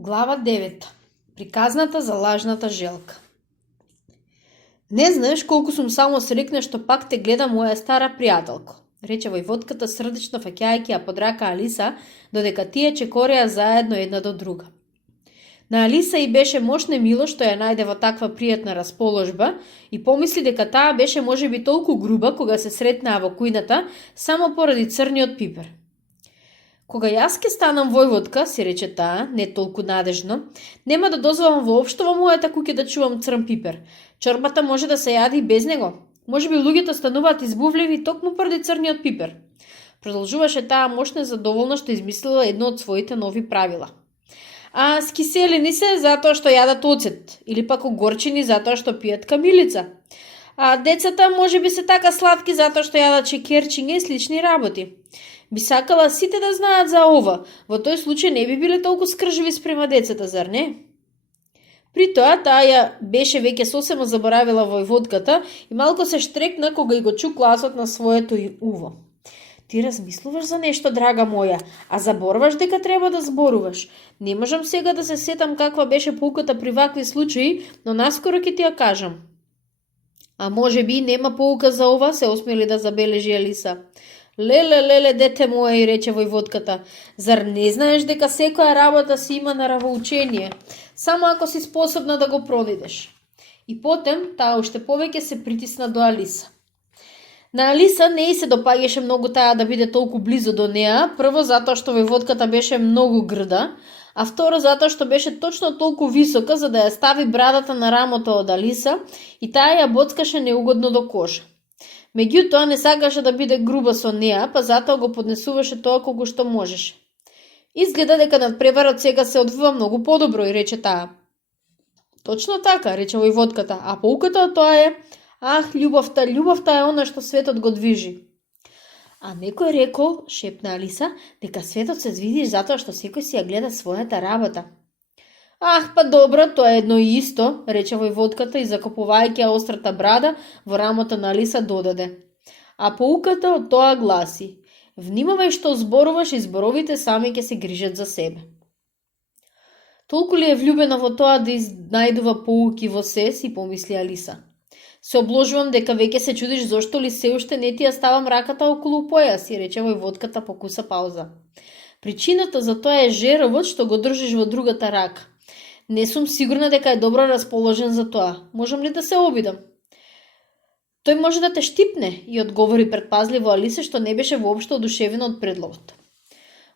Глава 9. Приказната за лажната желка. Не знаеш колку сум само срекна што пак те гледа моја стара пријателко, рече војводката срдечно фаќајќи ја под рака Алиса, додека тие чекореа заедно една до друга. На Алиса и беше мошне мило што ја најде во таква пријатна расположба и помисли дека таа беше можеби толку груба кога се сретнаа во кујната само поради црниот пипер. Кога јас ке станам војводка, си рече таа, не толку надежно, нема да дозволам воопшто во мојата куќа да чувам црн пипер. Чорбата може да се јади и без него. Можеби луѓето стануваат избувливи токму поради црниот пипер. Продолжуваше таа мошна задоволна што измислила едно од своите нови правила. А скиселени се затоа што јадат оцет, или пак огорчени затоа што пијат камилица. А децата можеби се така сладки затоа што јадат шекерчиња и слични работи. Би сакала сите да знаат за ова, во тој случај не би биле толку скржеви спрема децата, зар не? При тоа, таа ја беше веќе сосема заборавила војводката и малку се штрекна кога и го чу гласот на своето уво. Ти размислуваш за нешто, драга моја, а заборваш дека треба да зборуваш. Не можам сега да се сетам каква беше поуката при вакви случаи, но наскоро ќе ти ја кажам. А може би нема поука за ова, се осмели да забележи Алиса. Леле, дете мое, рече војводката, зар не знаеш дека секоја работа си има наравоучение, само ако си способна да го пронидеш? И потем, таа уште повеќе се притисна до Алиса. На Алиса не и се допаѓаше многу таа да биде толку близо до неа, прво затоа што војводката беше многу грда, а второ затоа што беше точно толку висока за да ја стави брадата на рамото од Алиса и таа ја боцкаше неугодно до кожа. Меѓутоа не сакаше да биде груба со неа, па затоа го поднесуваше тоа колку што можеше. Изгледа дека надпреварот сега се одвива многу подобро, и рече таа. Точно така, рече војводката, а поуката од тоа е, љубовта е она што светот го движи. А некој рекол, шепна Алиса, дека светот се движи затоа што секој си ја гледа својата работа. Па добро, тоа е едно и исто, рече војводката и закопувајќи ја острата брада во рамото на Алиса додаде. А поуката од тоа гласи: внимавај што зборуваш и зборовите сами ќе се грижат за себе. Толку ли е влюбена во тоа да најдува поуки во се, си помисли Алиса. Се обложувам дека веќе се чудиш зошто ли се уште не ти ја ставам раката околу појас, си рече војводката по куса пауза. Причината за тоа е жеровот што го држиш во другата рака. Не сум сигурна дека е добро расположен за тоа. Можам ли да се обидам? Тој може да те штипне, и одговори предпазливо Алиса, што не беше воопшто одушевена од предлогот.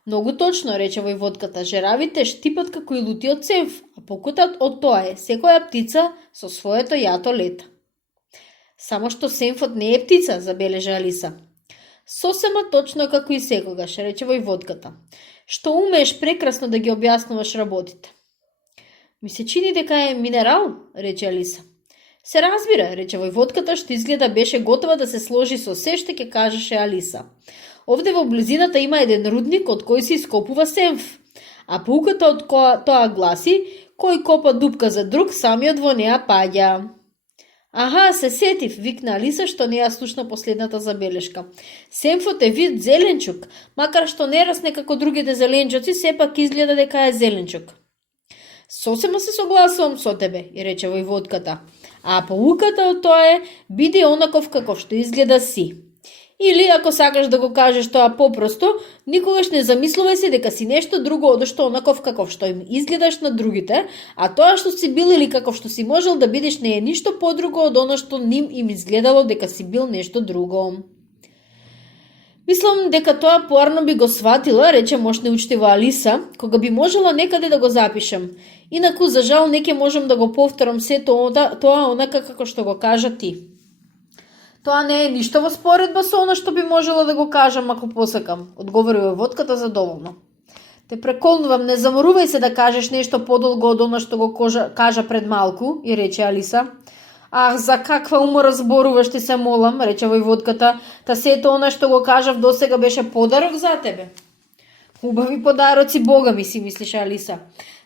Многу точно, рече војводката, жеравите штипат како и лутиот сенф, а покутат од тоа е секоја птица со своето јато лета. Само што сенфот не е птица, забележа Алиса. Сосема точно како и секогаш, рече војводката. Што умееш прекрасно да ги објаснуваш работите. Ми се чини дека е минерал, рече Алиса. Се разбира, рече војводката, што изгледа беше готова да се сложи со се што ќе кажеше Алиса. Овде во близината има еден рудник од кој се ископува сенф, а поуката од тоа гласи: кој копа дупка за друг, самиот во неа паѓа. Се сетив, викна Алиса, што не ја слушна последната забелешка. Сенфот е вид зеленчук, макар што не расне како другите зеленчуци, сепак изгледа дека е зеленчук. Сосема се согласувам со тебе, и рече војводката, а поуката од тоа е биди онаков каков што изгледа си. Или, ако сакаш да го кажеш тоа попросто, никогаш не замислувај се дека си нешто друго одошто онаков каков што им изгледаш на другите, а тоа што си бил или каков што си можел да бидеш не е ништо подруго од оно што ним им изгледало дека си бил нешто друго. Мислам дека тоа поарно би го сватила, рече мошна и учтива Алиса, кога би можела некаде да го запишам. Инаку, за жал, не ќе можам да го повторам се тоа онака како што го кажа ти. Тоа не е ништо во споредба со оно што би можела да го кажам ако посакам, одговори војводката задоволно. Те преколнувам, не заморувај се да кажеш нешто подолго од оно што го кажа пред малку, и рече Алиса. За каква умора зборуваш, ти се молам, рече војводката, та сето она што го кажав досега беше подарок за тебе. Убави подароци, бога ми, си мислише Алиса.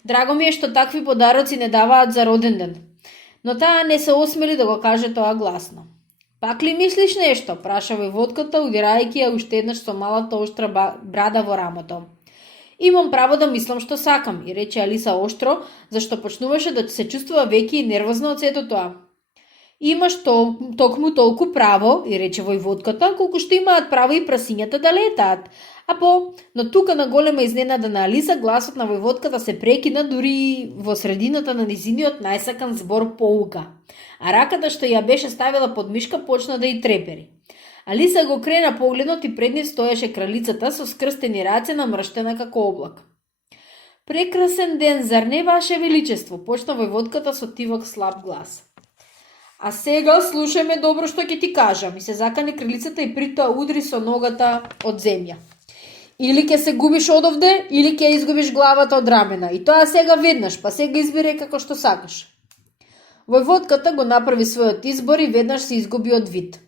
Драго ми е што такви подароци не даваат за роден ден. Но таа не се осмели да го каже тоа гласно. Пак ли мислиш нешто? Праша војводката, удирајќи ја уште еднаш со малата оштра брада во рамото. Имам право да мислам што сакам, и рече Алиса оштро, зашто почнуваше да се чувствува веќе и нервозна од сето тоа. Имаш токму толку право, и рече војводката, колку што имаат право и прасињата да летаат. Но тука на голема изненада на Алиса, гласот на војводката се прекина дури и во средината на низиниот најсакан збор поука, а раката што ја беше ставила под мишка почна да и трепери. Алиса го крена погледот и пред нив стоеше кралицата со скрстени раце намрштена како облак. Прекрасен ден, зар не, ваше величество, почна војводката со тивок слаб глас. А сега слушај ме добро што ќе ти кажам, и се закани кралицата и при тоа удри со ногата од земја. Или ќе се губиш одовде, или ќе изгубиш главата од рамена, и тоа сега веднаш, па сега избери како што сакаш. Војводката го направи својот избор и веднаш се изгуби од вид.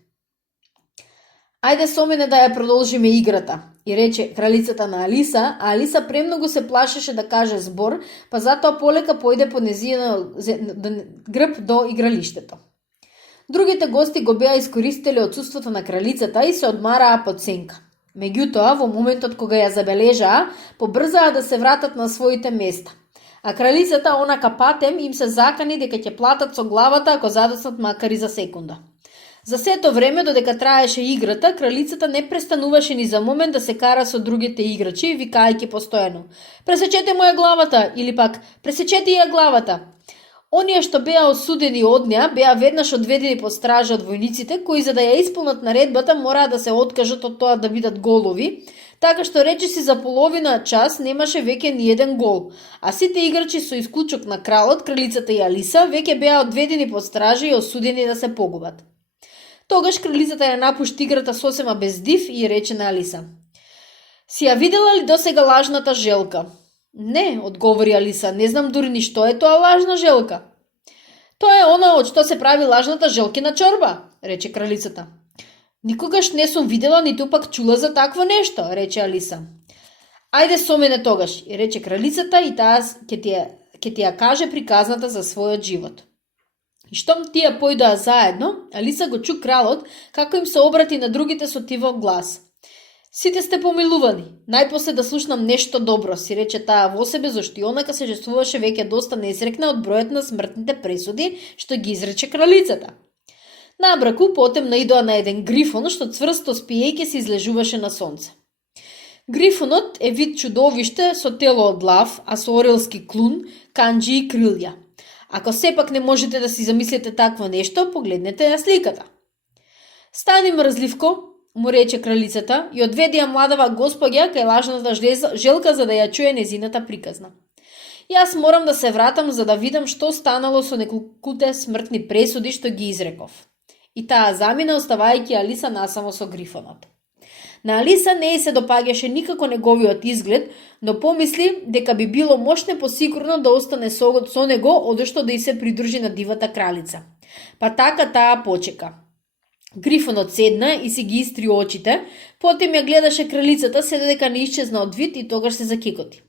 Ајде со мене да ја продолжиме играта, и рече кралицата на Алиса, а Алиса премногу се плашеше да каже збор, па затоа полека појде по нејзиниот грб до игралиштето. Другите гости го беа искористиле отсуството на кралицата и се одмараа под сенка. Меѓутоа, во моментот кога ја забележаа, побрзаа да се вратат на своите места. А кралицата онака патем им се закани дека ќе платат со главата ако задоснат макар и за секунда. За сето време, додека траеше играта, кралицата не престануваше ни за момент да се кара со другите играчи, викајќи постојано: "Пресечете му ја главата!" или пак "Пресечете ја главата!" Оние што беа осудени од неа беа веднаш одведени под стража од војниците, кои за да ја исполнат наредбата мораа да се откажат од тоа да бидат голови, така што речиси за половина час немаше веќе ни еден гол, а сите играчи со исклучок на кралот, кралицата и Алиса веќе беа одведени под стража и осудени да се погубат. Тогаш кралицата ја напушти играта сосема без див и рече на Алиса: "Си ја видела ли досега лажната желка?" "Не," одговори Алиса, "не знам дури ни што е тоа лажна желка." "Тоа е она од што се прави лажната желкина чорба," рече кралицата. "Никогаш не сум видела ниту пак чула за такво нешто," рече Алиса. "Ајде со мене тогаш," и рече кралицата, и таа ќе ти ја каже приказната за својот живот. И штом тие појдоа заедно, Алиса го чу кралот како им се обрати на другите со тивок глас. "Сите сте помилувани, најпосле да слушнам нешто добро," си рече таа во себе, зашто и онака се чувствуваше веќе доста несрекна од бројот на смртните пресуди што ги изрече кралицата. Набраку потем наидоа на еден грифон што цврсто спиејќи се излежуваше на сонце. Грифонот е вид чудовиште со тело од лав, а со орелски клун, канџи и крилја. Ако сепак не можете да си замислите такво нешто, погледнете на сликата. "Стани мрзливко," му рече кралицата, и одведи ја младава господја кај лажната желка за да ја чуе незината приказна. "Јас морам да се вратам за да видам што станало со неколкуте смртни пресуди што ги изреков." И таа замина, оставајќи Алиса насамо со грифонот. На Алиса не ѝ се допаѓаше никако неговиот изглед, но помисли дека би било мошне посигурно да остане со него одошто да ѝ се придружи на дивата кралица. Па така таа почека. Грифонот седна и си ги истри очите, потем ја гледаше кралицата се додека не исчезна од вид и тогаш се закикоти.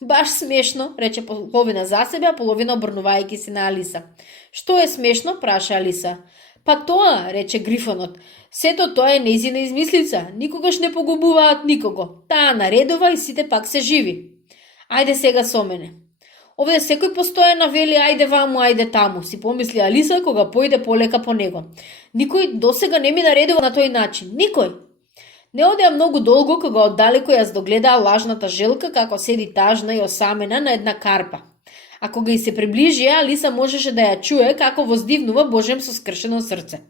"Баш смешно," рече половина за себе, а половина обрнувајќи се на Алиса. "Што е смешно?" праша Алиса. "Па тоа," рече грифонот, "сето тоа е нејзина измислица, никогаш не погубуваат никого, таа наредува и сите пак се живи. Ајде сега со мене." "Овде секој постојано вели ајде ваму, ајде таму," си помисли Алиса кога појде полека по него. "Никој досега не ми наредува на тој начин, никој." Не одеа многу долго кога оддалеку ја здогледаа лажната желка како седи тажна и осамена на една карпа. А кога и се приближија, Алиса можеше да ја чуе како воздивнува Божем со скршено срце.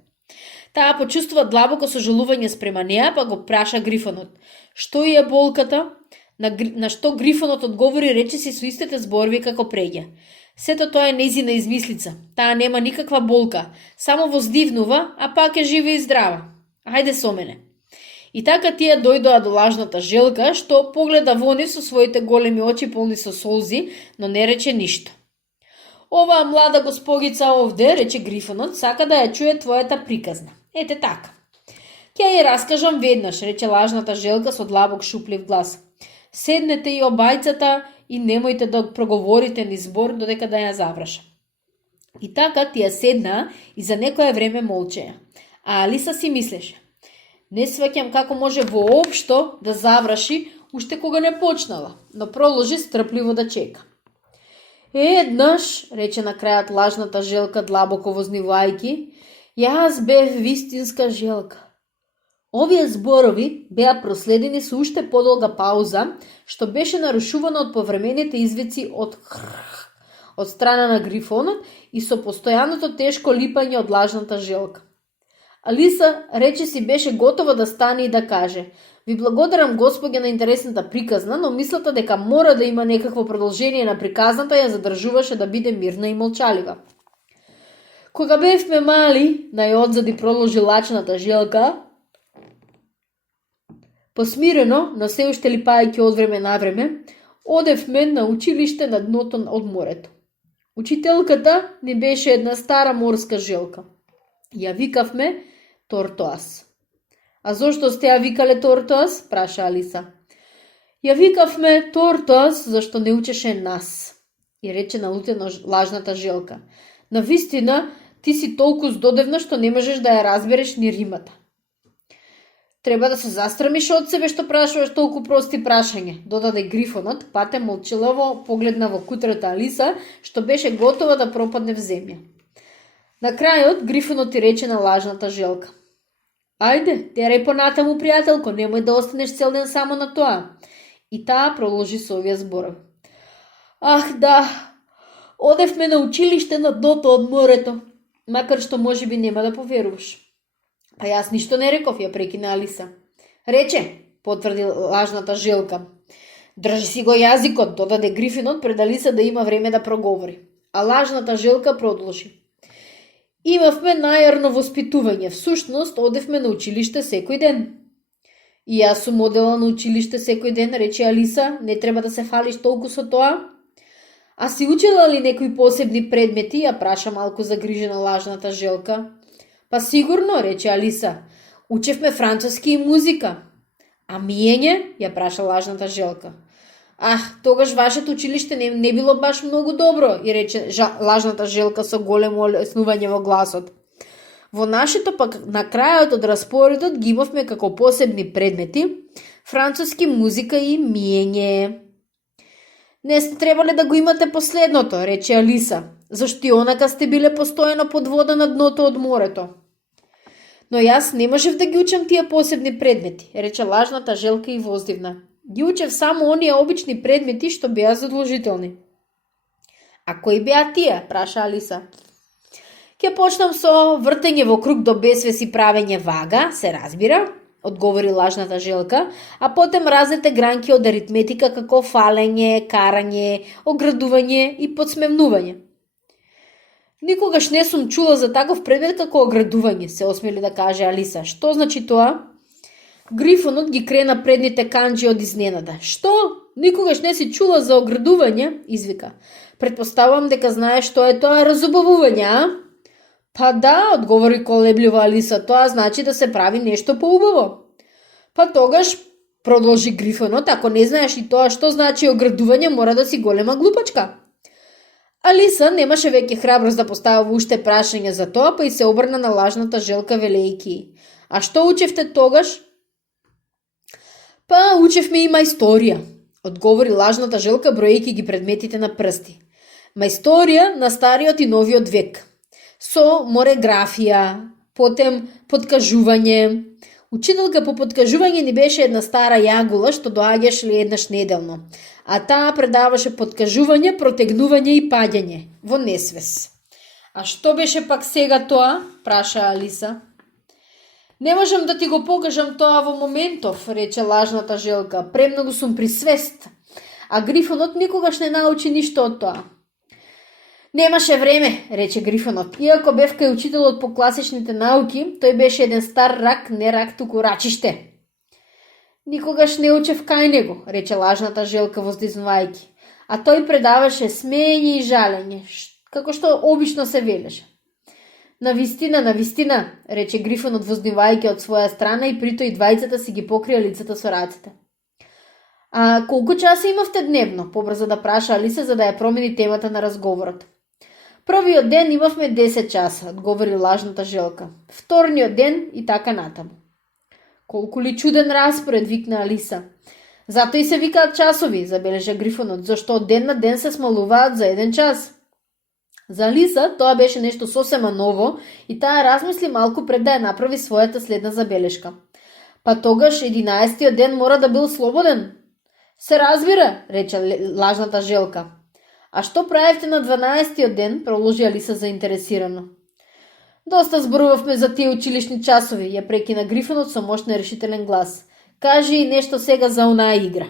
Таа почувствува длабоко сожалување спрема неа, па го праша грифонот: "Што е болката?" На што грифонот одговори речиси со истите зборови како преѓа: "Сето тоа е нејзина измислица, таа нема никаква болка, само воздивнува, а пак е жива и здрава. Ајде со мене." И така тие дојдоа до лажната желка, што погледа во нив со своите големи очи полни со солзи, но не рече ништо. "Оваа млада госпогица овде," рече грифонот, "сака да ја чуе твојата приказна. Ете така." "Ќе ја раскажам веднаш," рече лажната желка со длабок шуплив глас. "Седнете и обајцата и немојте да проговорите ни збор додека да ја заврша." И така тие седнаа и за некое време молчеја. А Алиса си мислеше: "Не сваќам како може воопшто да заврши уште кога не почнала, но продолжи стрпливо да чека. Еднаш, рече на крајот лажната Желка длабоко вознивајки, јас бев вистинска Желка. Овие зборови беа проследени со уште подолга пауза, што беше нарушувана од повремените извици од страна на Грифонот и со постојаното тешко липање од лажната Желка. Алиса речиси беше готова да стане и да каже: ви благодарам, господја, на интересната приказна, но мислата дека мора да има некакво продолжение на приказната ја задржуваше да биде мирна и молчалива. Кога бевме мали, најодзади продолжи лачната Желка, посмирено, но се уште липајќи од време на време, одевме на училиште на дното од морето. Учителката ни беше една стара морска Желка. Ја викавме Тортоас. А зошто сте ја викале Тортоас? Праша Алиса. Ја викавме Тортоас зашто не учеше нас, и рече налутено лажната Желка. Навистина, ти си толку здодевна што не можеш да ја разбереш ни римата. Треба да се застрамиш од себе што прашуваш толку прости прашање, додаде Грифонот, пате молчаливо погледна во кутрата Алиса, што беше готова да пропадне в земја. На крајот Грифонот ти рече на лажната Желка: ајде, терај понатаму, пријателко, немој да останеш цел ден само на тоа. И таа продолжи со овие зборови: ах, да, одевме на училиште на дното од морето, макар што можеби нема да поверуваш. А јас ништо не реков, ја прекина Алиса. Рече, потврди лажната Желка. Држи си го јазикот, додаде Грифонот пред Алиса да има време да проговори. А лажната Желка продолжи: имавме најарно воспитување, всушност одевме на училиште секој ден. И јас сум одела на училиште секој ден, рече Алиса, не треба да се фалиш толку со тоа. А си учела ли некои посебни предмети, ја праша малку загрижена лажната Желка. Па сигурно, рече Алиса, учевме француски и музика. А миење, ја праша лажната Желка. Ах, тогаш вашето училиште не било баш многу добро, и рече лажната Желка со големо олеснување во гласот. Во нашето пак на крајот од распоредот ги имавме како посебни предмети француски, музика и миење. Не сте требале да го имате последното, рече Алиса, зашто и онака сте биле постојано под вода на дното од морето. Но јас не можев да ги учам тие посебни предмети, рече лажната Желка и воздивна. Ги учев само оние обични предмети што беа задолжителни. А кои беа тие? Праша Алиса. Ќе почнам со вртење во круг до безвес и правење вага, се разбира, одговори лажната Желка, а потем разните гранки од аритметика како фалење, карање, оградување и подсмевнување. Никогаш не сум чула за таков предмет како оградување, се осмели да каже Алиса. Што значи тоа? Грифонот ги крена предните канџи од изненада. Што? Никогаш не си чула за оградување? Извика. Предпоставувам дека знаеш што е тоа разубавување, а? Па да, одговори колебливо Алиса, тоа значи да се прави нешто поубаво. Па тогаш, продолжи Грифонот, ако не знаеш и тоа што значи оградување, мора да си голема глупачка. Алиса немаше веќе храброст да поставува уште прашање за тоа, па и се обрна на лажната Желка велејки: а што учевте тогаш? Па учевме и мајсторија, одговори лажната Желка броејќи ги предметите на прсти. Мајсторија на стариот и новиот век, со мореграфија, потем подкажување. Учителка по подкажување ни беше една стара јагула што доаѓаше ли еднаш неделно, а таа предаваше подкажување, протегнување и паѓање во несвес. А што беше пак сега тоа? Праша Алиса. Не можам да ти го покажам тоа во моментов, рече лажната Желка. Премногу сум при свест, а Грифонот никогаш не научи ништо од тоа. Немаше време, рече Грифонот. Иако бев кај учителот по класичните науки, тој беше еден стар рак, не рак, туку рачиште. Никогаш не учев кај него, рече лажната Желка воздизнувајќи, а тој предаваше смеење и жалење, како што обично се велеше. Навистина, рече Грифонот воздивајќи од своја страна и прито и двајцата си ги покрија лицата со рацете. А колку часа имавте дневно? Побрза да праша Алиса за да ја промени темата на разговорот. Првиот ден имавме 10 часа, одговори лажната Желка. Вторниот ден и така натаму. Колку ли чуден распоред, викна Алиса. Затоа и се викаат часови, забележа Грифонот, зашто од ден на ден се смалуваат за 1 час. За Лиса тоа беше нешто сосема ново и таа размисли малку пред да ја направи својата следна забелешка. Па тогаш 11-тиот ден мора да бил слободен. Се разбира, рече лажната желка. А што правевте на 12-тиот ден, продолжи Алиса заинтересирано. Доста зборувавме за тие училишни часови, ја прекина Грифонот со мощен решителен глас. Кажи нешто сега за онаа игра.